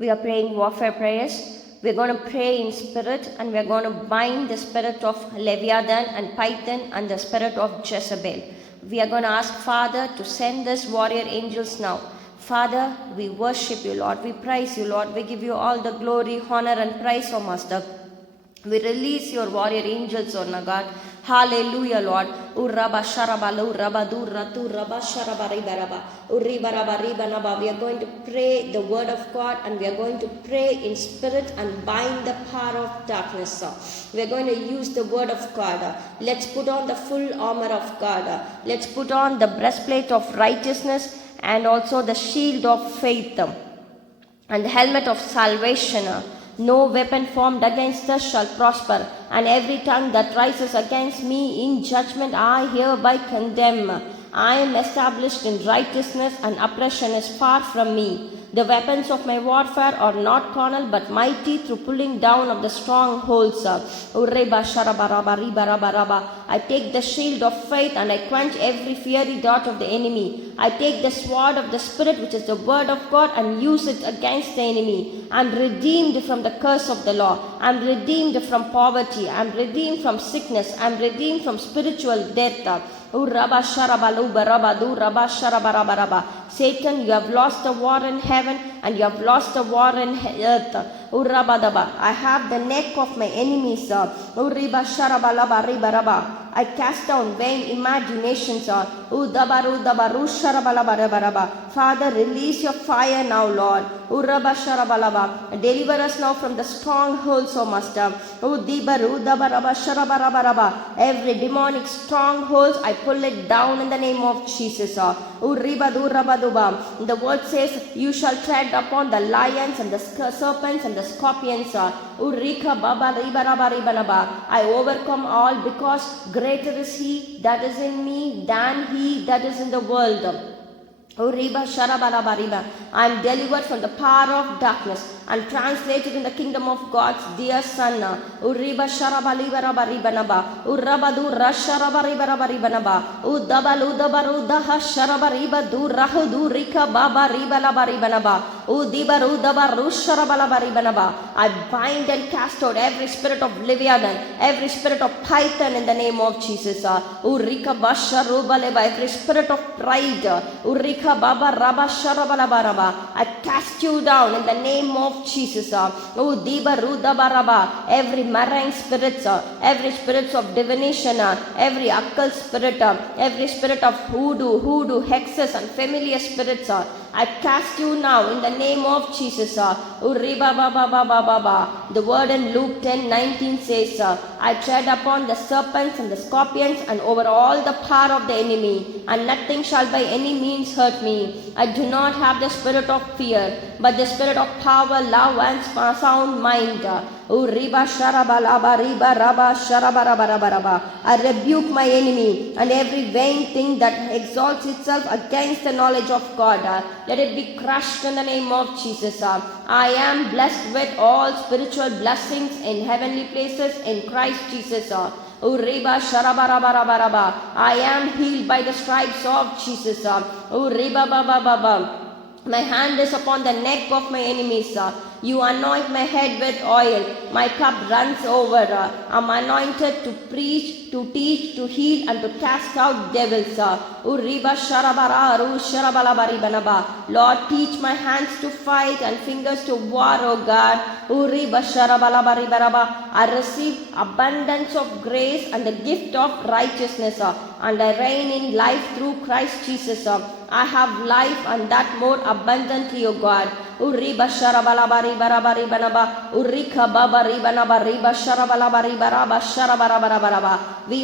We are praying warfare prayers. We're going to pray in spirit, and we're going to bind the spirit of Leviathan and Python and the spirit of Jezebel. We are going to ask Father to send these warrior angels now. Father, we worship you, Lord. We praise you, Lord. We give you all the glory, honor, and praise, O Master. We release your warrior angels, O God. Hallelujah, Lord. Urraba sharabala urraba durratu raba sharabaribaraba urribarabaribanaba. We are going to pray the word of God, and we are going to pray in spirit and bind the power of darkness. We are going to use the word of God. Let's put on the full armor of God. Let's put on the breastplate of righteousness and also the shield of faith and the helmet of salvation. No weapon formed against us shall prosper, and every tongue that rises against me in judgment I hereby condemn. I am established in righteousness, and oppression is far from me. The weapons of my warfare are not carnal, but mighty through pulling down of the strongholds. I take the shield of faith, and I quench every fiery dart of the enemy. I take the sword of the Spirit, which is the word of God, and use it against the enemy. I am redeemed from the curse of the law. I am redeemed from poverty. I am redeemed from sickness. I am redeemed from spiritual death. Satan, you have lost the war in heaven, and you have lost the war in earth. I have the neck of my enemies. I cast down vain imaginations. Father, release your fire now, Lord. Deliver us now from the strongholds, O Master. Every demonic strongholds, I pull it down in the name of Jesus. The word says, you shall tread upon the lions and the serpents and the scorpions. I overcome all, because greater is he that is in me than he that is in the world. I am delivered from the power of darkness and translated in the kingdom of God's dear Son. I bind and cast out every spirit of Leviathan, every spirit of Python in the name of Jesus. Every spirit of pride, I cast you down in the name of Jesus. Every marine spirits, every spirits of divination, every occult spirit, every spirit of hoodoo, hexes and familiar spirits, I cast you now in the name of Jesus. The word in Luke 10:19 says, I tread upon the serpents and the scorpions and over all the power of the enemy, and nothing shall by any means hurt me. I do not have the spirit of fear, but the spirit of power, love, and sound mind. I rebuke my enemy and every vain thing that exalts itself against the knowledge of God. Let it be crushed in the name of Jesus. I am blessed with all spiritual blessings in heavenly places in Christ Jesus. I am healed by the stripes of Jesus. My hand is upon the neck of my enemies. You anoint my head with oil. My cup runs over. I'm anointed to preach, to teach, to heal, and to cast out devils. Lord, teach my hands to fight and fingers to war, O God. I receive abundance of grace and the gift of righteousness, and I reign in life through Christ Jesus. I have life, and that more abundantly, O God. We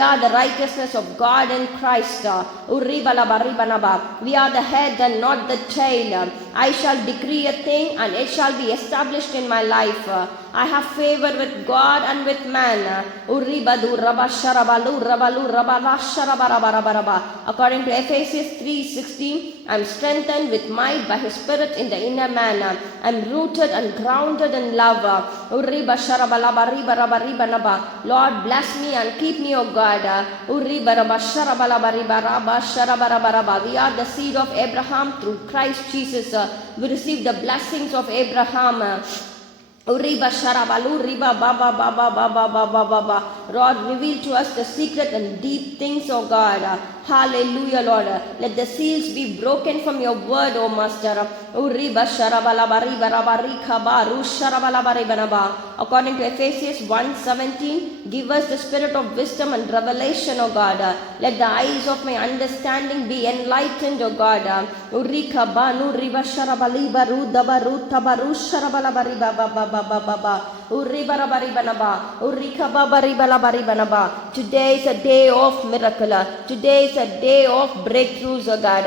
are the righteousness of God in Christ. We are the head and not the tail. I shall decree a thing, and it shall be established in my life. I have favor with God and with man. According to Ephesians 3:16, I am strengthened with might by His Spirit in the inner man. I am rooted and grounded in love. Lord, bless me and keep me, O God. We are the seed of Abraham through Christ Jesus. We receive the blessings of Abraham. Uriba Sharabalu Riba Baba Baba Baba Baba Baba. Lord, reveal to us the secret and deep things, O God. Hallelujah, Lord. Let the seals be broken from your word, O Master. Uriba Sharabalabariba Rabarika Baru Sharabalabaribanaba. According to Ephesians 1:17, give us the spirit of wisdom and revelation, O God. Let the eyes of my understanding be enlightened, O God. Urika Banu Riba Sharabaliba Rudabaru Tabaru Sharabalabariba Baba. Today is a day of miracle. Today is a day of breakthroughs, O God.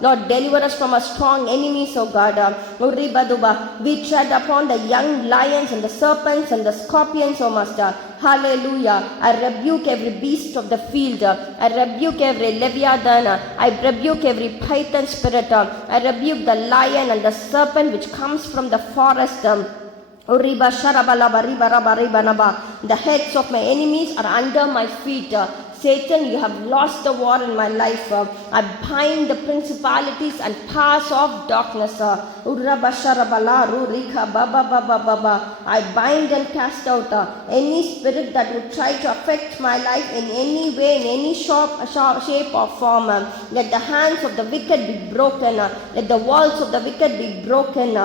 Lord, deliver us from our strong enemies, O God. We tread upon the young lions and the serpents and the scorpions, O Master. Hallelujah. I rebuke every beast of the field. I rebuke every Leviathan. I rebuke every python spirit. I rebuke the lion and the serpent which comes from the forest. The heads of my enemies are under my feet. Satan, you have lost the war in my life. I bind the principalities and powers of darkness. I bind and cast out any spirit that would try to affect my life in any way, in any shape or form. Let the hands of the wicked be broken. Let the walls of the wicked be broken.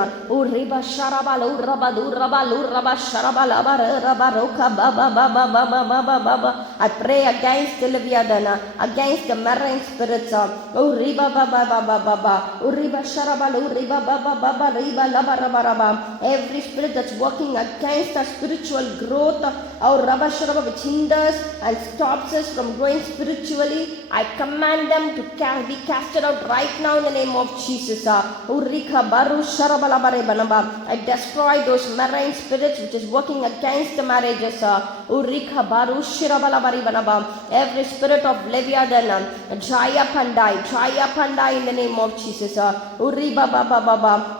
I pray against the Leviathan, against the marine spirits. Every spirit that's working against our spiritual growth, which hinders and stops us from growing spiritually, I command them to be casted out right now in the name of Jesus. I destroy those marine spirits which is working against the marriages. Every spirit of Leviathan, dry up and die in the name of Jesus.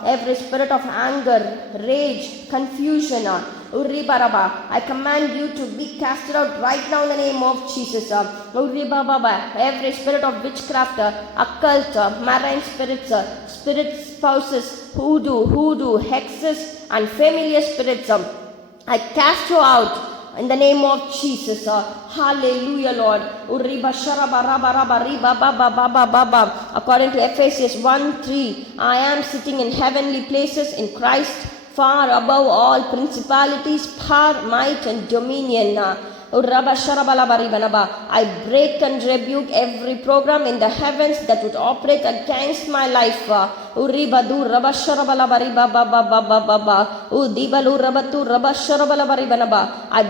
Every spirit of anger, rage, confusion, I command you to be casted out right now in the name of Jesus. Every spirit of witchcraft, occult, marine spirits, spirit spouses, hoodoo, hexes, and familiar spirits, I cast you out in the name of Jesus. Hallelujah, Lord. According to Ephesians 1:3, I am sitting in heavenly places in Christ, far above all principalities, power, might, and dominion. I break and rebuke every program in the heavens that would operate against my life. I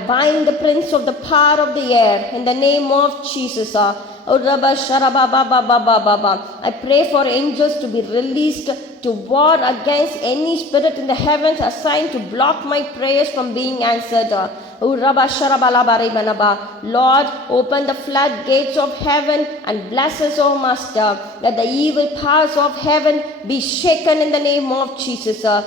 bind the prince of the power of the air in the name of Jesus. I pray for angels to be released to war against any spirit in the heavens assigned to block my prayers from being answered. Lord, open the floodgates of heaven and bless us, O Master. Let the evil powers of heaven be shaken in the name of Jesus. I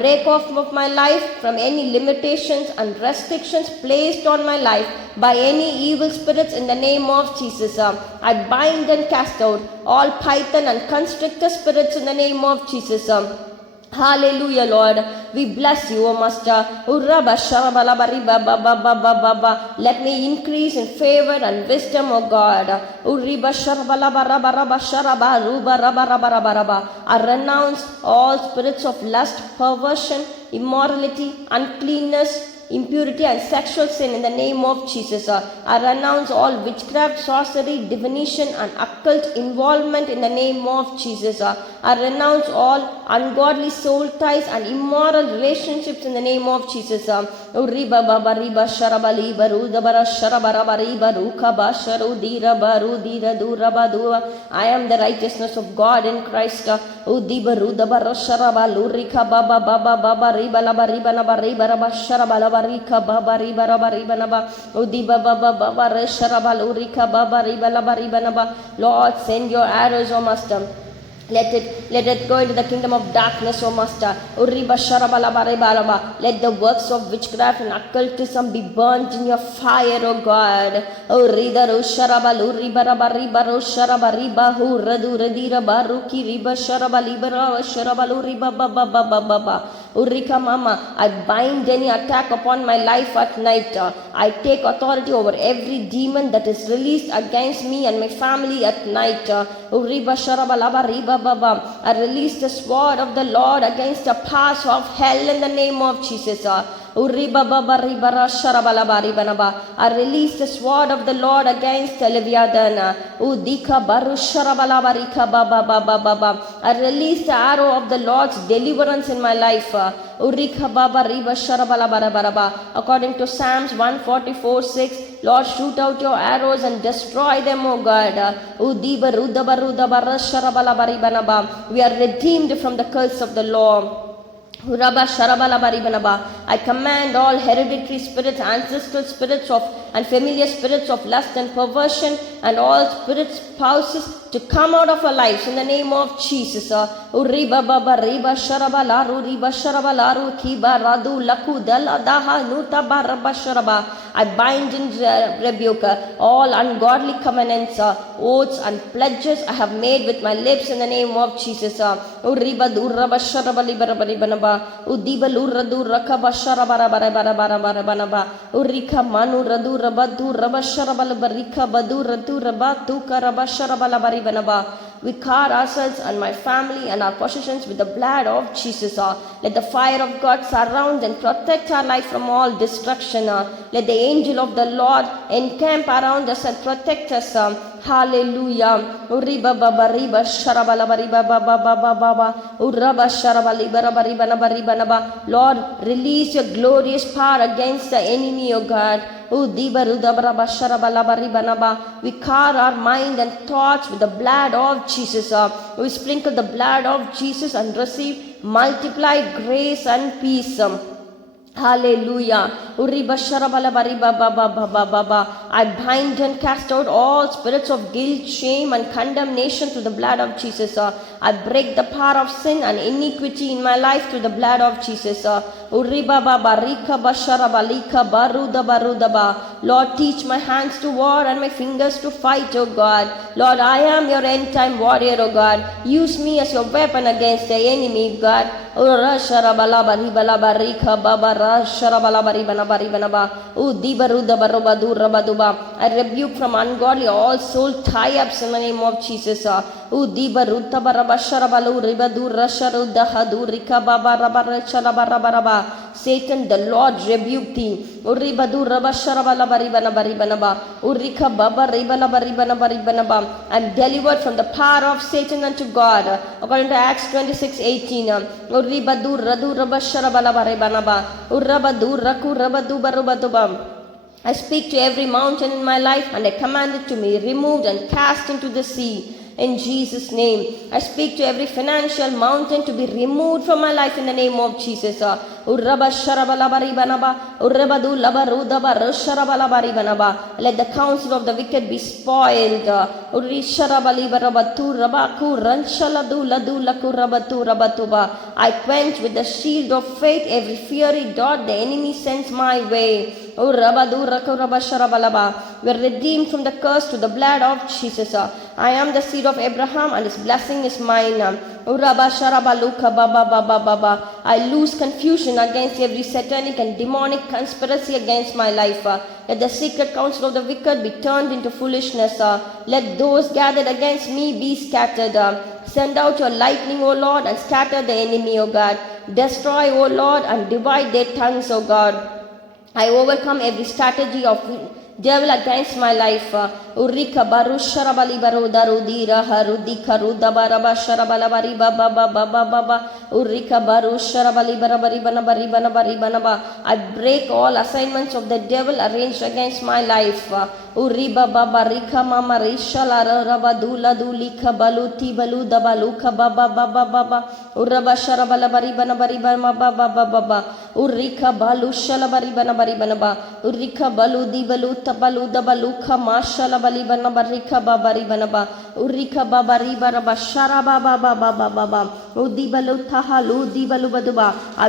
break off of my life from any limitations and restrictions placed on my life by any evil spirits in the name of Jesus. I bind and cast out all python and constrictor spirits in the name of Jesus. Hallelujah, Lord. We bless you, O Master. Let me increase in favor and wisdom, O God. I renounce all spirits of lust, perversion, immorality, uncleanness, impurity and sexual sin in the name of Jesus. I renounce all witchcraft, sorcery, divination and occult involvement in the name of Jesus. I renounce all ungodly soul ties and immoral relationships in the name of Jesus. I am the righteousness of God in Christ. Lord, send your arrows, O Master. Let it go into the kingdom of darkness, O Master. Uriba sharabalabaraba. Let the works of witchcraft and occultism be burnt in your fire, O God. Urida rusharabal uribarabariba rusharabariba huradu radira baruki riba sharabalibara sharabaluriba baba baba baba. Urika mama, I bind any attack upon my life at night. I take authority over every demon that is released against me and my family at night. Uriba sharabalaba riba baba. I release the sword of the Lord against the powers of hell in the name of Jesus. Uriba baba ribara sharabalaba ribanaba. I release the sword of the Lord against Leviathan. Udika baru sharabalaba rika baba baba baba. I release the arrow of the Lord's deliverance in my life. Urika baba riba sharabalaba baraba. According to Psalms 144:6, Lord, shoot out your arrows and destroy them, O God. Udiba rudaba rudaba sharabalaba ribanaba. We are redeemed from the curse of the law. I command all hereditary spirits, ancestral spirits and familiar spirits of lust and perversion, and all spirits, spouses, to come out of our lives in the name of Jesus. I bind and rebuke all ungodly covenants, oaths and pledges I have made with my lips in the name of Jesus. Udibalu radu rakaba sharabara bara bara bara bara bara urika manu radu rabadu rabasharabala barika badu radu rabatu karabasharabala bari banaba. We guard ourselves and my family and our possessions with the blood of Jesus. Let the fire of God surround and protect our life from all destruction. Let the angel of the Lord encamp around us and protect us. Hallelujah. Uriba baba riba sharabala bariba baba baba baba uraba sharabali barabari banabari banaba. Lord, release your glorious power against the enemy, O God. We guard our mind and thoughts with the blood of Jesus. We sprinkle the blood of Jesus and receive multiplied grace and peace. Hallelujah. I bind and cast out all spirits of guilt, shame and condemnation through the blood of Jesus. I break the power of sin and iniquity in my life through the blood of Jesus. Lord, teach my hands to war and my fingers to fight, O God. Lord, I am your end time warrior, O God. Use me as your weapon against the enemy, God. I rebuke from ungodly all soul tie-ups in the name of Jesus. Satan, the Lord rebuke thee. I'm delivered from the power of Satan unto God. According to Acts 26:18. I speak to every mountain in my life and I command it to be removed and cast into the sea. In Jesus' name, I speak to every financial mountain to be removed from my life in the name of Jesus. Let the counsel of the wicked be spoiled. I quench with the shield of faith every fiery dart the enemy sends my way. We are redeemed from the curse to the blood of Jesus. I am the seed of Abraham and his blessing is mine. I lose confusion against every satanic and demonic conspiracy against my life. Let the secret counsel of the wicked be turned into foolishness. Let those gathered against me be scattered. Send out your lightning, O Lord, and scatter the enemy, O God. Destroy, O Lord, and divide their tongues, O God. I overcome every strategy of devil against my life. Urika baru sharabali baru darudira harudika rudabaraba sharabalabari baba baba baba urika baru sharabali barabari banabari banabari banaba. I break all assignments of the devil arranged against my life. Uriba baba rika mama rishala rabadula dulika baluti baluda baluka baba baba baba uraba sharabalabari banabari baba baba baba. urika balu shalabari banabari banaba urika balu dibalu tabalu dabalu kama shalabali banabarika babari banaba urika babari baraba sharaba baba baba baba udibalu tahalu dibalu baduba. I